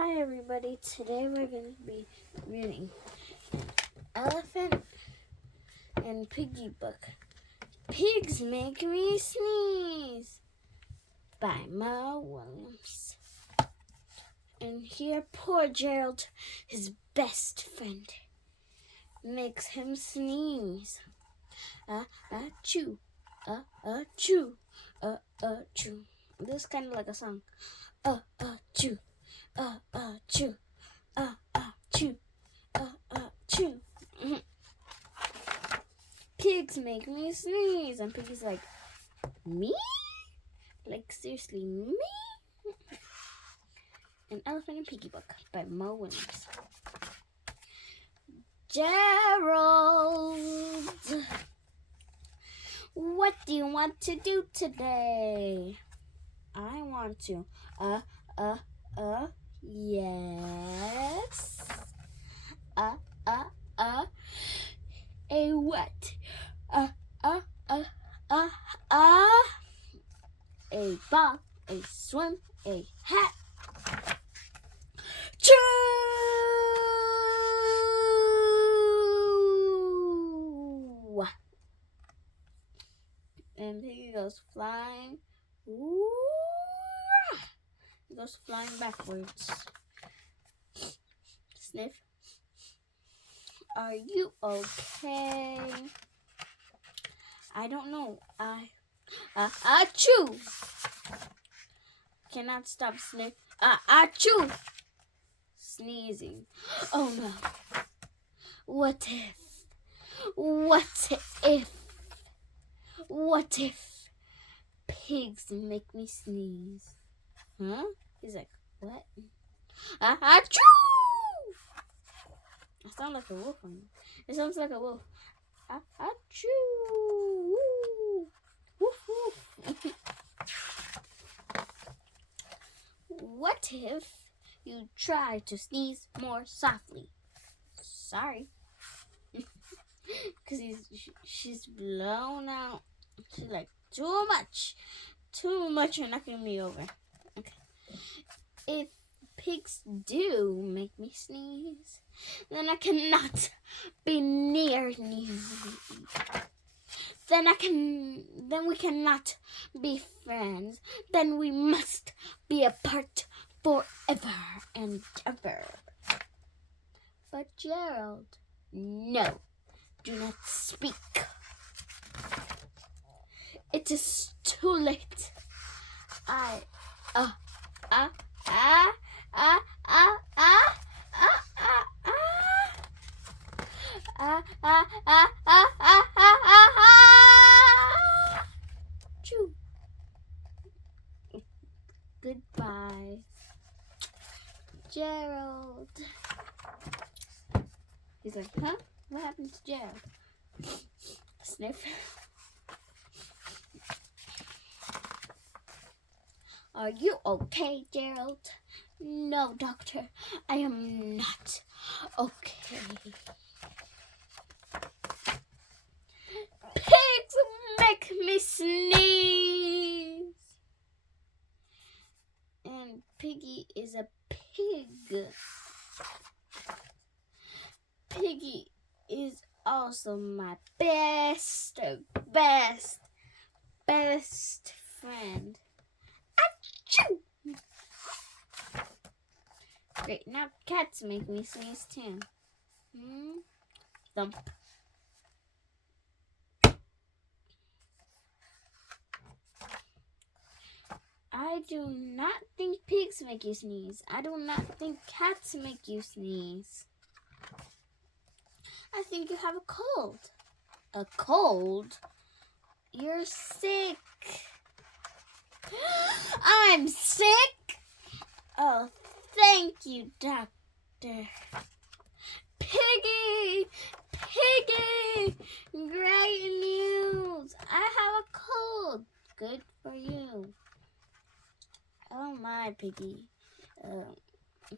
Hi everybody, today we're going to be reading Elephant and Piggie book, Pigs Make Me Sneeze by Mo Williams. And here poor Gerald, his best friend, makes him sneeze. Achoo, achoo, achoo. This is kind of like a song. Achoo. Achoo, achoo, achoo. Pigs make me sneeze. And Piggie's like, me? Like, seriously, me? An Elephant and Piggie book by Mo Williams. Gerald, what do you want to do today? I want to, yes. A what? A ball, a swim, a hat. Choo! And Piggie goes flying. Ooh! He goes flying backwards. Sniff. Are you okay? I don't know. Achoo! Cannot stop sniff. Achoo! Sneezing. Oh no. What if? What if pigs make me sneeze? Huh? He's like, what? Achoo! I sound like a wolf. It sounds like a wolf. Achoo! Woof woof. What if you try to sneeze more softly? Sorry. Because she's blown out. She's like, too much. You're knocking me over. Okay. If pigs do make me sneeze, then I cannot be near you. Then we cannot be friends. Then we must be apart forever and ever. But Gerald, no, do not speak. It is too late. Choo. Goodbye, Gerald. He's like, huh? What happened to Gerald? Sniff. Are you okay, Gerald? No, doctor, I am not okay. Pigs make me sneeze. And Piggie is a pig. Piggie is also my best friend. Achoo! Great, now cats make me sneeze too. Thump. I do not think pigs make you sneeze. I do not think cats make you sneeze. I think you have a cold. A cold? You're sick. I'm sick? Oh, thank you, doctor. Piggie! Great news! I have a cold. Good for you. Oh my, Piggie.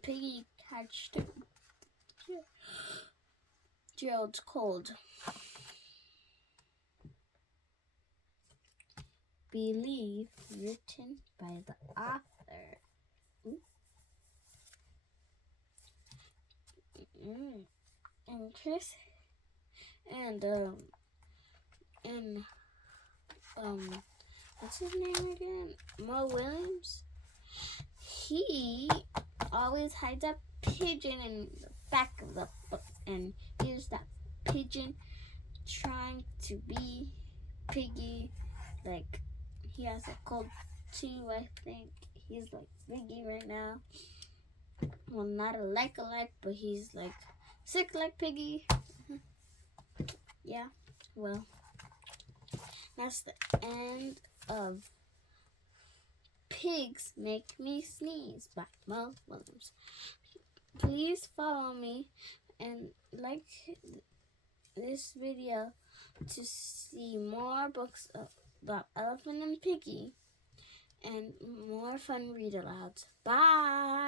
Piggie catched Gerald's cold. Believe, written by the author. And Chris and what's his name again? Mo Williams. He always hides a pigeon in the back of the book, and here's that pigeon trying to be Piggie. Like, he has a cold too, I think. He's like Piggie right now. Well, not a like, but he's like sick like Piggie. Yeah, well, that's the end of Pigs Make Me Sneeze by Mo Williams. Please follow me and like this video to see more books about Elephant and Piggie and more fun read alouds. Bye!